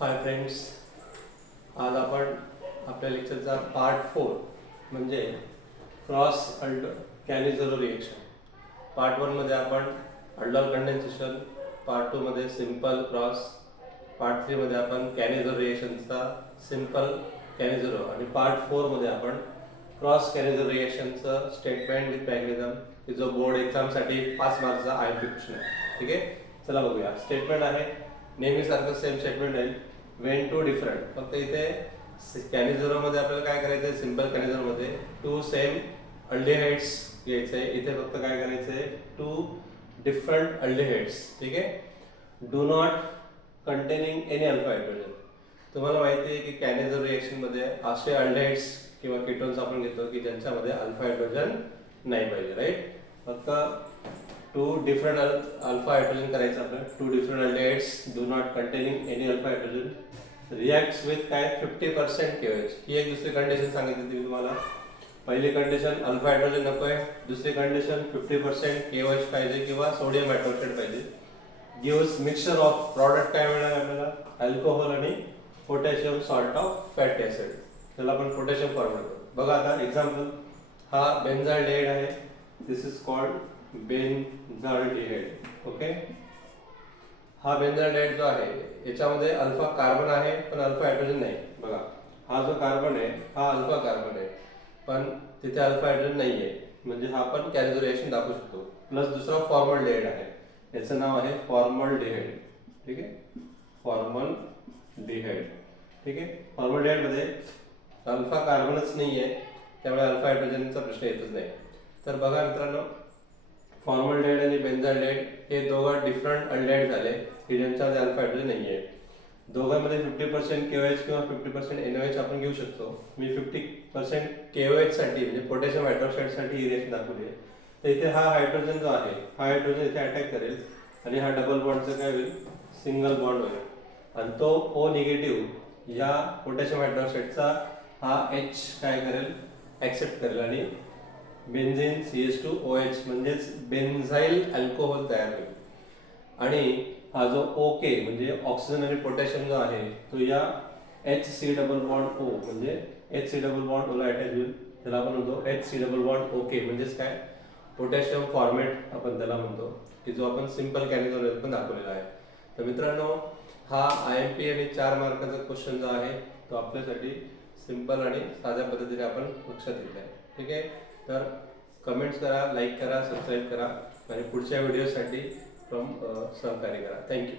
Hi friends, आज आपण आपल्या लेक्चरचा पार्ट 4 म्हणजे क्रॉस कॅनिझरो रिएक्शन. पार्ट 1 मध्ये आपण अल्डोल कंडेन्सेशन, पार्ट 2 मध्ये सिंपल क्रॉस, पार्ट 3 मध्ये आपण कॅनिझरो रिएक्शनचा सिंपल कॅनिझरो आणि पार्ट 4 मध्ये आपण क्रॉस कॅनिझरो रिएक्शनचं स्टेटमेंट विथ मॅग्नेटिझम की जो बोर्ड एक्झामसाठी 5 मार्कचा IMP क्वेश्चन आहे. ठीक आहे, चला बघूया. स्टेटमेंट आहे नेहमीसारखं सेम स्टेटमेंट आहे. वेन टू डिफरंट, फक्त इथे कॅनिझरोमध्ये आपल्याला काय करायचं आहे, सिंपल कॅनिझरोमध्ये टू सेम अल्डिहाइड्स घ्यायचे. इथे फक्त काय करायचं आहे, टू डिफरंट अल्डिहाइड्स. ठीक आहे, do not containing any alpha hydrogen. तुम्हाला माहिती आहे की कॅनिझरो रिएक्शनमध्ये असे अल्डिहाइड्स किंवा कीटोन्स आपण घेतो की ज्यांच्यामध्ये अल्फा हायड्रोजन नाही पाहिजे. राईट, फक्त टू डिफरंट अल्फा हायड्रोजन करायचं आपल्याला. Two different aldehydes do not containing any alpha hydrogen reacts with काय 50% KOH. ही एक दुसरी कंडिशन सांगितली मी तुम्हाला. पहिली कंडिशन अल्फा हायड्रोजन नको आहे, दुसरी कंडिशन 50% KOH पाहिजे किंवा सोडियम हायड्रॉक्साईड पाहिजे. गिव्स मिक्सचर ऑफ प्रॉडक्ट काय मिळणार आपल्याला, अल्कोहोल आणि potassium salt of fatty acid. त्याला आपण पोटॅशियम फॉर्म्युला करतो. बघा आता एक्झाम्पल, हा बेन्झाल्डिहाइड आहे. दिस इज कॉल्ड बेन्झाल्डिहाइड. ओके, हा बेन्झाल्डिहाइड जो आहे याच्यामध्ये अल्फा कार्बन आहे पण अल्फा हायड्रोजन नाही. बघा, हा जो कार्बन आहे हा अल्फा कार्बन आहे पण तिथे अल्फा हायड्रोजन नाही आहे, म्हणजे हा आपण कॅनिझरो रिएक्शन दाखवू शकतो. प्लस दुसरा फॉर्मल्डिहाइड आहे, याचं नाव आहे फॉर्मल्डिहाइड. ठीक आहे, फॉर्मल्डिहाइड. ठीक आहे, फॉर्मल्डिहाइड मध्ये अल्फा कार्बनच नाही आहे, त्यामुळे अल्फा हायड्रोजनचा प्रश्न येतच नाही. तर बघा मित्रांनो, फॉर्मल्डिहाइड आणि बेन्झाल्डिहाइड हे दोघं डिफरंट अल्डिहाइड झाले की ज्यांच्यामध्ये अल्फा हायड्रोजन नाही आहे. दोघांमध्ये 50% KOH किंवा 50% NOH आपण घेऊ शकतो. मी 50% KOH साठी म्हणजे पोटॅशियम हायड्रॉक्साईड साठी ही रिएक्शन दाखवली आहे. तर इथे हा हायड्रोजन जो आहे हा हायड्रोजन इथे अटॅक करेल आणि हा डबल बॉन्डचं काय होईल, सिंगल बॉन्ड होईल आणि तो O निगेटिव्ह या पोटॅशियम हायड्रॉक्साईडचा हा H काय करेल, ऍक्सेप्ट करेल आणि बेन्झीन CH2OH म्हणजेच बेन्झाइल अल्कोहोल तयार होईल. आणि हा जो OK म्हणजे ऑक्सिजन आणि पोटॅशियम जो आहे तो या HC डबल बॉन्ड O म्हणजे HC डबल बॉन्ड O ला अटॅच होईल. त्याला आपण म्हणतो HC डबल बॉन्ड OK म्हणजेच काय, पोटॅशियम फॉर्मेट आपण त्याला म्हणतो, की जो आपण सिंपल कॅनिझरो पण दाखवलेला आहे. तर मित्रांनो, हा IMP आणि 4 मार्काचा क्वेश्चन जो आहे तो आपल्यासाठी सिंपल आणि साध्या पद्धतीने आपण लक्षात घेतला आहे. ठीक आहे, तर कमेंट्स करा, लाईक करा, सबस्क्राईब करा आणि पुढच्या व्हिडिओसाठी सहकार्य करा. थँक्यू.